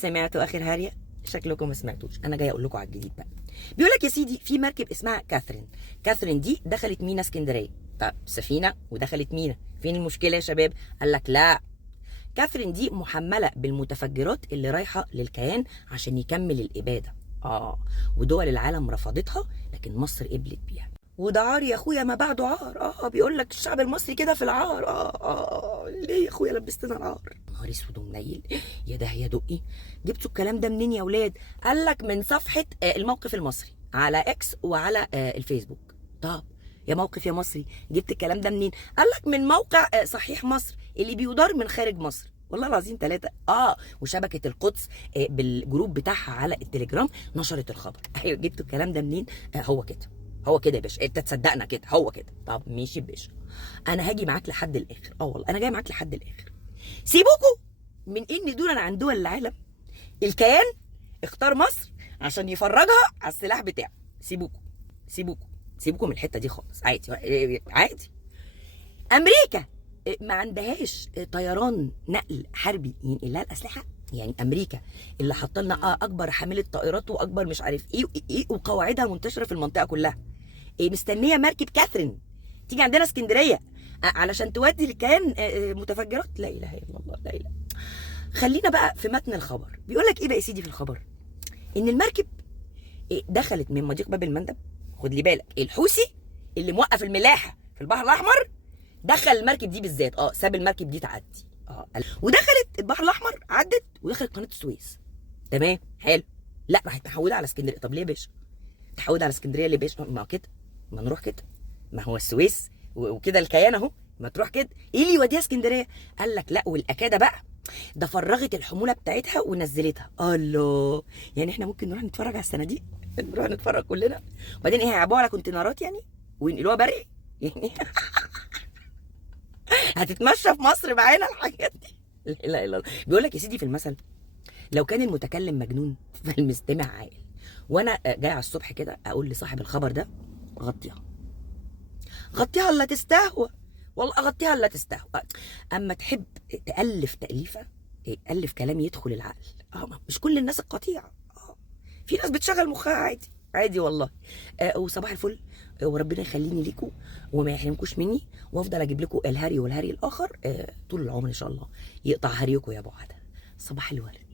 سمعتوا اخر هاريه؟ شكلكم ما سمعتوش، انا جاي اقول لكم على الجديد بقى. بيقول لك يا سيدي في مركب اسمها كاثرين. كاثرين دي دخلت مينا اسكندريه. طب سفينه ودخلت مينا، فين المشكله يا شباب؟ قال لك لا، كاثرين دي محمله بالمتفجرات اللي رايحه للكيان عشان يكمل الاباده. ودول العالم رفضتها، لكن مصر قبلت بيها. وده عار يا اخويا ما بعده عار. بيقول لك الشعب المصري كده في العار. ليه يا اخويا لبستنا العار؟ نهار اسود ومنيل، يا ده يا دقي، جبتوا الكلام ده منين يا ولاد؟ قال لك من صفحه الموقف المصري على اكس وعلى الفيسبوك. طب يا موقف يا مصري، جبت الكلام ده منين؟ قال لك من موقع صحيح مصر اللي بيدار من خارج مصر. والله العظيم 3. وشبكه القدس بالجروب بتاعها على التليجرام نشرت الخبر. ايوه، جبتوا الكلام ده منين؟ هو كده، هو كده يا باشا، انت تصدقنا كده، هو كده. طب ماشي يا باشا، انا هاجي معاك لحد الاخر. والله انا جاي معاك لحد الاخر. سيبوكوا من ان دولا عن دول العالم الكيان اختار مصر عشان يفرجها على السلاح بتاعه. سيبوكوا من الحته دي خالص. عادي. امريكا ما عندهاش طيران نقل حربي ينقل لها الاسلحه. يعني امريكا اللي حاطه لنا اكبر حامله طائرات واكبر مش عارف ايه وقواعدها منتشره في المنطقه كلها، مستنيه مركب كاثرين تيجي عندنا اسكندريه علشان تودي للكيان متفجرات. لا اله الا الله، لا اله. خلينا بقى في متن الخبر. بيقول لك ايه بقى يا سيدي في الخبر؟ ان المركب دخلت من مضيق باب المندب. خد لي بالك، الحوثي اللي موقف الملاحه في البحر الاحمر دخل المركب دي بالذات. ساب المركب دي تعدي. ودخلت البحر الاحمر، عدت ودخلت قناه السويس. تمام، حلو. لا، راحت محوله على اسكندريه. طب ليه يا باشا تحود على اسكندريه ليه يا باشا؟ ما كده، ما نروح كده، ما هو السويس وكده الكيان اهو، ما تروح كده. ايه اللي يوديها اسكندريه؟ قال لك لا، والاكاده بقى ده فرغت الحموله بتاعتها ونزلتها. الله، يعني احنا ممكن نروح نتفرج على الصناديق، نروح نتفرج كلنا، وبعدين ايه، هيعبوها على كونتينرات يعني وينقلوها بري يعني؟ هتتمشى في مصر معانا الحاجات دي؟ لا اله الا الله. بيقول لك يا سيدي في المثل، لو كان المتكلم مجنون فالمستمع عاقل. وانا جاي على الصبح كده اقول لصاحب الخبر ده غطيها الا تستهوى، والله غطيها الا تستهوى. اما تحب تالف تاليفه، الف كلام يدخل العقل. مش كل الناس القطيع. في ناس بتشغل مخها عادي عادي والله. وصباح الفل، وربنا يخليني ليكم وما يحرمكوش مني، وافضل اجيب لكم الهري والهري الاخر طول العمر ان شاء الله. يقطع هريكم يا ابو عدا. صباح الورد.